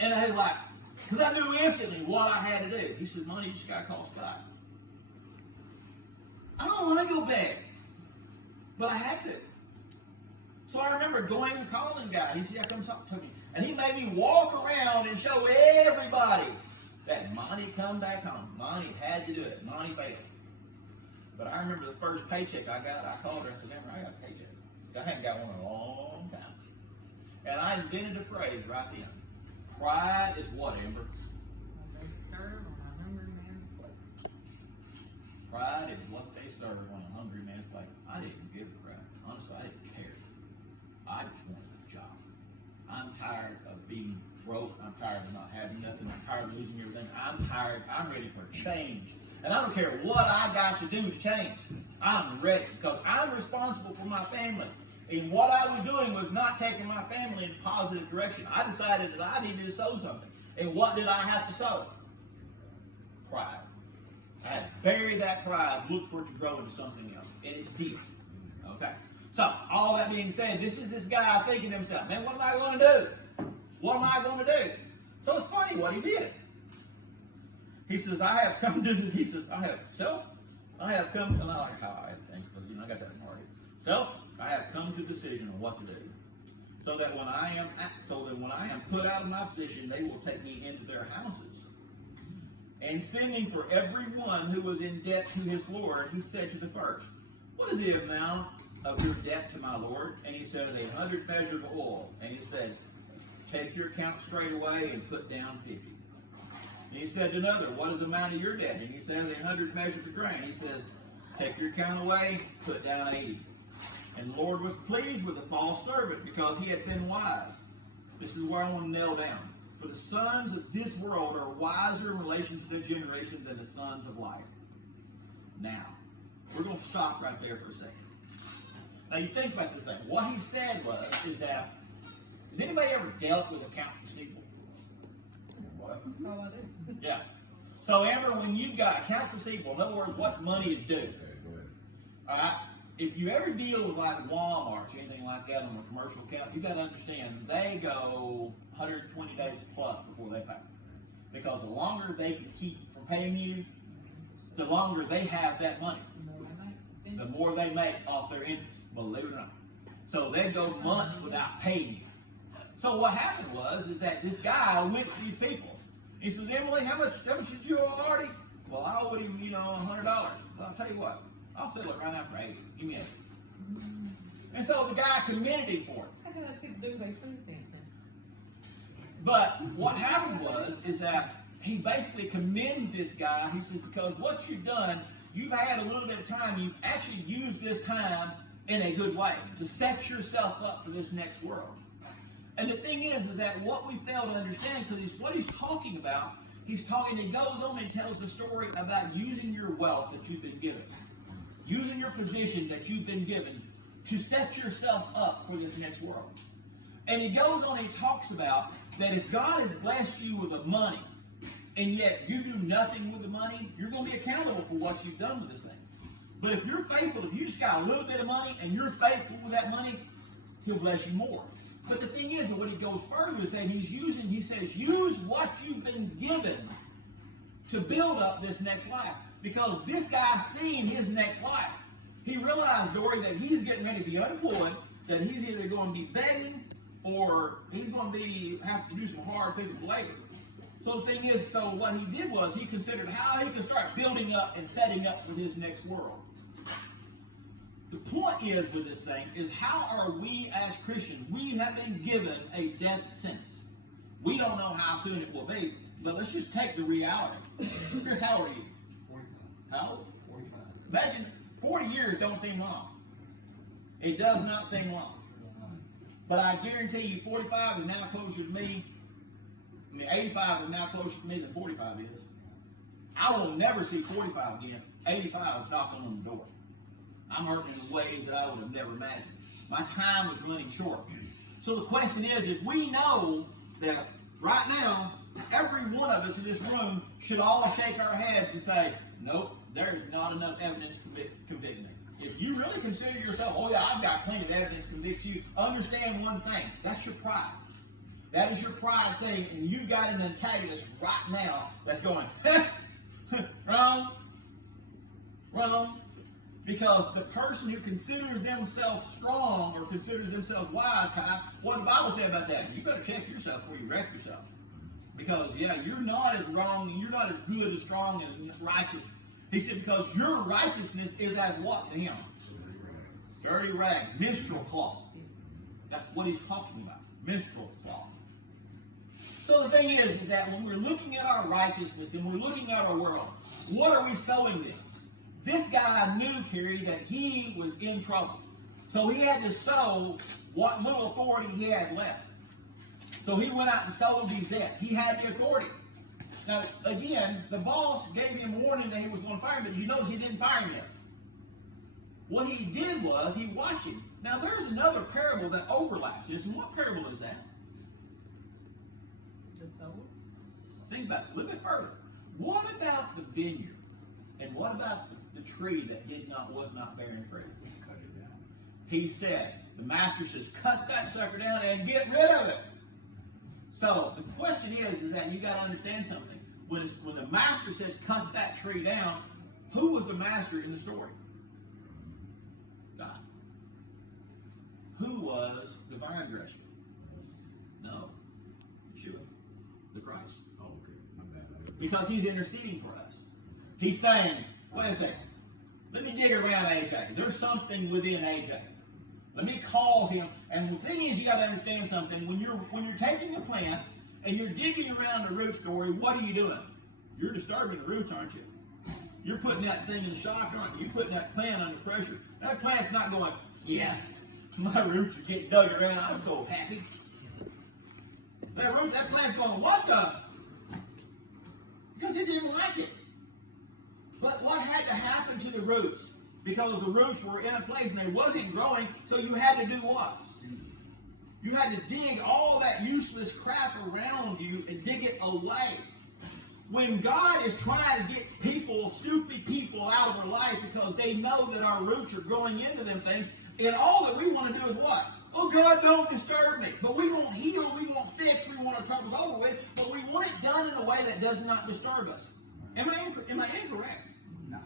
And I was like, because I knew instantly what I had to do. He said, money, you just got to call Scott. I don't want to go back. But I had to. So I remember going and calling the guy. He said, yeah, come talk to me. And he made me walk around and show everybody that Monty come back home. Monty had to do it. Monty failed. But I remember the first paycheck I got, I called her and said, Amber, I got a paycheck. I hadn't got one in a long time. And I invented a phrase right then. Pride is what, Amber? They serve on a hungry man's plate. Pride is what they serve on a hungry man's plate. I didn't give a crap. Honestly, I didn't care. I just wanted a job. I'm tired of being broke. I'm tired of not having nothing. I'm tired of losing everything. I'm tired. I'm ready for change. And I don't care what I got to do to change. I'm ready because I'm responsible for my family. And what I was doing was not taking my family in a positive direction. I decided that I needed to sow something. And what did I have to sow? Pride. I had to bury that pride, look for it to grow into something else. And it's deep. Okay. So, all that being said, this is this guy thinking to himself, man, what am I going to do? What am I going to do? So it's funny what he did. He says, I have come to, he says, I have come, and I like how I thanks, because I got that part. I have come to a decision on what to do. So that when I am put out of my position, they will take me into their houses. And sending for everyone who was in debt to his Lord, he said to the first, what is the amount of your debt to my Lord? And he said, 100 measures of oil. And he said, take your account straight away and put down 50. And he said to another, what is the amount of your debt? And he said, 100 measures of grain. He says, take your account away, put down 80. And the Lord was pleased with the false servant because he had been wise. This is where I want to nail down. For the sons of this world are wiser in relation to their generation than the sons of light. Now, we're going to stop right there for a second. Now, you think about this thing. What he said is that, has anybody ever dealt with accounts receivable? What? Oh, I do. Yeah. So, Amber, when you've got accounts receivable, in other words, what's money to do? Okay, go ahead. All right? If you ever deal with like Walmart or anything like that on a commercial account, you got to understand they go 120 days plus before they pay. Because the longer they can keep from paying you, the longer they have that money. The more they make off their interest, believe it or not. So they go months without paying you. So what happened is that this guy went to these people. He says, Emily, how much did you owe Artie? Well, I owed him, $100. Well, I'll tell you what, I'll settle it right now for 80. Give me 80. And so the guy committed him for it. How can that kids do their food stamps then? But what happened is that he basically commended this guy. He says, because what you've done, you've had a little bit of time. You've actually used this time in a good way to set yourself up for this next world. And the thing is that what we fail to understand, because what he's talking about, he goes on and tells the story about using your wealth that you've been given, using your position that you've been given to set yourself up for this next world. And he goes on and he talks about that if God has blessed you with the money, and yet you do nothing with the money, you're going to be accountable for what you've done with this thing. But if you're faithful, if you just got a little bit of money and you're faithful with that money, he'll bless you more. But the thing is, that when he goes further, saying he says, use what you've been given to build up this next life. Because this guy's seen his next life. He realized, Dory, that he's getting ready to be unemployed, that he's either going to be begging or he's going to have to do some hard physical labor. So the thing is, so what he did was he considered how he could start building up and setting up for his next world. The point is with this thing is how are we as Christians? We have been given a death sentence. We don't know how soon it will be, but let's just take the reality. Chris, how old are you? 45. How old? 45. Imagine 40 years don't seem long. It does not seem long. But I guarantee you 45 is now closer to me. 85 is now closer to me than 45 is. I will never see 45 again. 85 is knocking on the door. I'm hurting in ways that I would have never imagined. My time is running short. So the question is, if we know that right now, every one of us in this room should all shake our heads and say, nope, there is not enough evidence to convict me. If you really consider yourself, oh yeah, I've got plenty of evidence to convict you, understand one thing, that's your pride. That is your pride saying, and you got an antagonist right now that's going, wrong, wrong. Because the person who considers themselves strong or considers themselves wise, what the Bible say about that? You better check yourself before you wreck yourself. Because, yeah, you're not as wrong, and you're not as good, as strong, and righteous. He said, because your righteousness is as what to him? Dirty rags, minstrel cloth. That's what he's talking about, minstrel cloth. So the thing is that when we're looking at our righteousness and we're looking at our world, what are we sowing them? This guy knew, Kerry, that he was in trouble. So he had to sow what little authority he had left. So he went out and sold these debts. He had the authority. Now, again, the boss gave him warning that he was going to fire him, but you notice he didn't fire him yet. What he did was he watched him. Now, there's another parable that overlaps this. And what parable is that? The sower? Think about it a little bit further. What about the vineyard? And what about the tree that was not bearing fruit? Cut it down. He said, the master says, cut that sucker down and get rid of it. So the question is that you got to understand something. When the master says, cut that tree down, who was the master in the story? God. Who was the vine dresser? No. Yeshua, the Christ. Oh, okay. My bad. Because he's interceding for us. He's saying, wait a second. Let me dig around AJ. There's something within AJ. Let me call him. And the thing is, you got to understand something. When you're taking a plant and you're digging around the root story, what are you doing? You're disturbing the roots, aren't you? You're putting that thing in shock, aren't you? You're putting that plant under pressure. That plant's not going, yes, my roots are getting dug around. I'm so happy. That plant's going, what the? Because it didn't like it. But what had to happen to the roots? Because the roots were in a place and they wasn't growing, so you had to do what? You had to dig all that useless crap around you and dig it away. When God is trying to get people, stupid people, out of our life because they know that our roots are growing into them things, and all that we want to do is what? Oh, God, don't disturb me. But we won't heal, we won't fix, we want our troubles over with, but we want it done in a way that does not disturb us. Am I incorrect? No.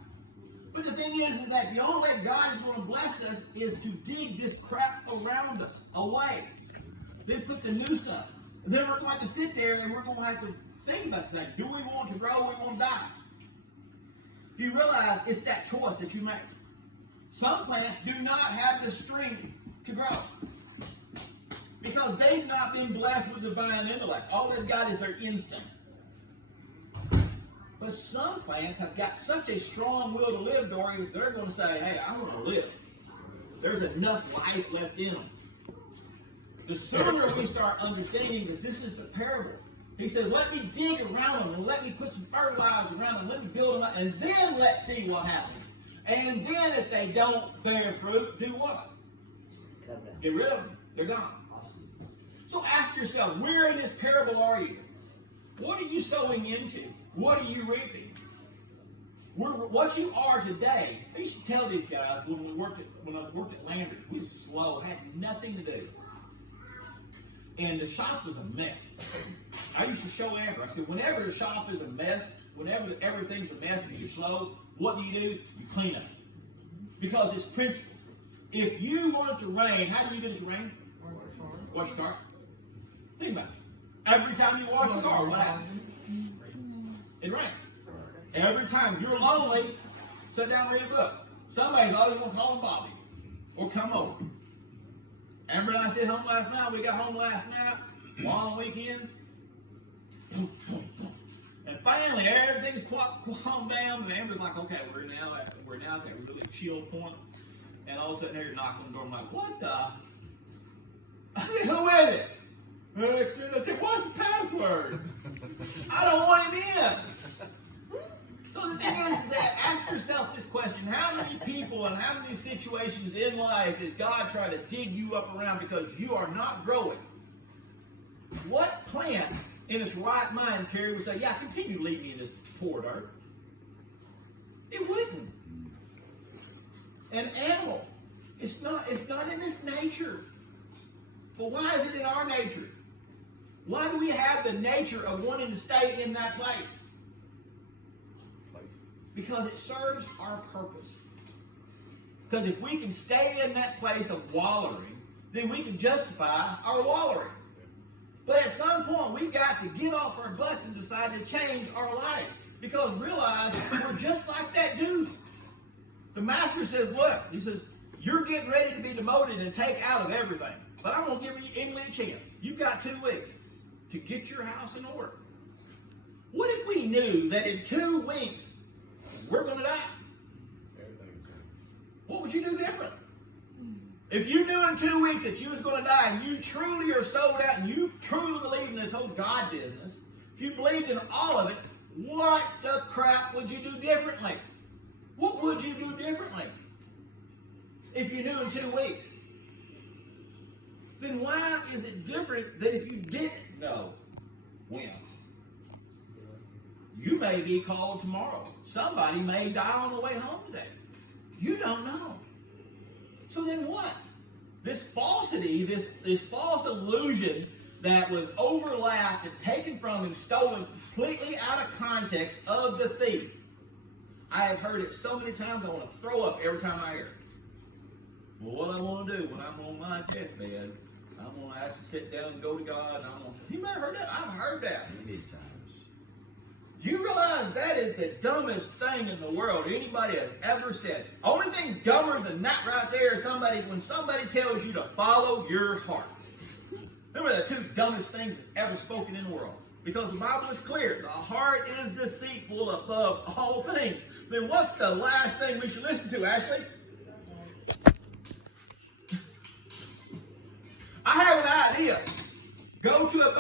But the thing is that the only way God is going to bless us is to dig this crap around us away. Then put the new stuff. Then we're going to sit there and we're going to have to think about saying, do we want to grow or we want to die? You realize it's that choice that you make. Some plants do not have the strength to grow because they've not been blessed with divine intellect. All they've got is their instinct. But some plants have got such a strong will to live, Dory, they're going to say, hey, I'm going to live. There's enough life left in them. The sooner we start understanding that this is the parable, he says, let me dig around them and let me put some fertilizer around them, let me build them up, and then let's see what happens. And then if they don't bear fruit, do what? Get rid of them. They're gone. So ask yourself, where in this parable are you? What are you sowing into? What are you reaping? What you are today, I used to tell these guys when I worked at Landers, we were slow, had nothing to do. And the shop was a mess. I used to show Amber, I said, whenever the shop is a mess, whenever everything's a mess and you're slow, what do? You clean up. Because it's principles. If you want it to rain, how do you do this rain? Wash your car. Think about it. Every time you wash your car, what happens? It rains. Every time you're lonely, sit down and read a book. Somebody's always going to call Bobby or come over. Amber and I sat home last night. We got home last night, long weekend. And finally, everything's calmed down. And Amber's like, okay, we're now at that really chill point. And all of a sudden, they're knocking on the door. I'm like, what the? I said, who is it? I said, what's the password? I don't want him in. So the thing is that ask yourself this question. How many people and how many situations in life is God trying to dig you up around because you are not growing? What plant in its right mind, Kerry, would say, yeah, continue to leave me in this poor dirt? It wouldn't. An animal, it's not in its nature. But why is it in our nature? Why do we have the nature of wanting to stay in that place? Because it serves our purpose. Because if we can stay in that place of wallowing, then we can justify our wallowing. But at some point, we got to get off our butts and decide to change our life. Because realize we're just like that dude. The master says, look, he says, you're getting ready to be demoted and take out of everything. But I'm going to give you Emily a chance. You've got 2 weeks to get your house in order. What if we knew that in 2 weeks, we're going to die? What would you do different? If you knew in 2 weeks that you was going to die and you truly are sold out and you truly believe in this whole God business, if you believed in all of it, what the crap would you do differently? What would you do differently if you knew in 2 weeks? Then why is it different than if you didn't know when? You may be called tomorrow. Somebody may die on the way home today. You don't know. So then what? This falsity, this false illusion that was overlapped and taken from and stolen completely out of context of the thief. I have heard it so many times I want to throw up every time I hear it. Well, what I want to do when I'm on my deathbed, I'm going to ask to sit down and go to God. And I'm going to, you may have heard that? I've heard that many times. You realize that is the dumbest thing in the world anybody has ever said. Only thing dumber than that right there is when somebody tells you to follow your heart. Remember the 2 dumbest things ever spoken in the world. Because the Bible is clear. The heart is deceitful above all things. Then what's the last thing we should listen to, Ashley? I have an idea. Go to a